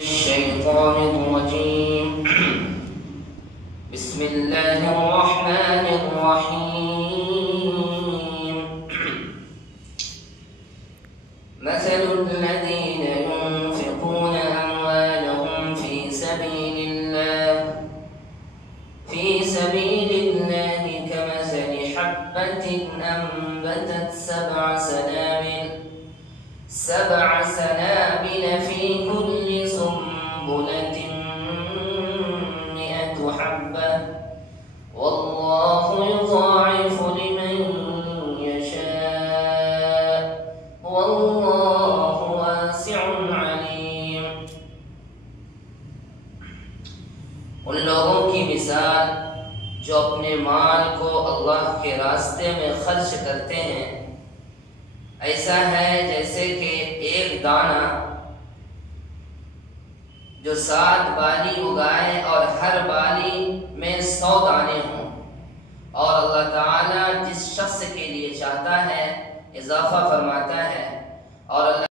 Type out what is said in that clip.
الشيطان الرجيم بسم الله الرحمن الرحيم مثل الذين ينفقون أموالهم في سبيل الله كمثل حبة أنبتت سبع سنابل في كل سنبلة 100 حبة والله يضاعف لمن يشاء والله واسع عليم। उन लोगों की मिसाल जो अपने माल को अल्लाह के रास्ते में खर्च करते हैं ऐसा है जैसे कि एक दाना जो 7 बाली उगाए और हर बाली में 100 दाने हों, और अल्लाह ताला जिस शख्स के लिए चाहता है इजाफा फरमाता है और